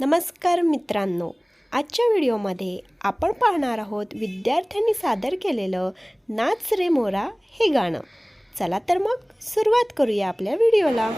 नमस्कार मित्रांनो आजच्या व्हिडिओमध्ये आपण पाहणार आहोत विद्यार्थ्यांनी सादर केलेलं नाच रे मोरा हे गाणं. चला तर मग सुरुवात करूया आपल्या व्हिडिओला.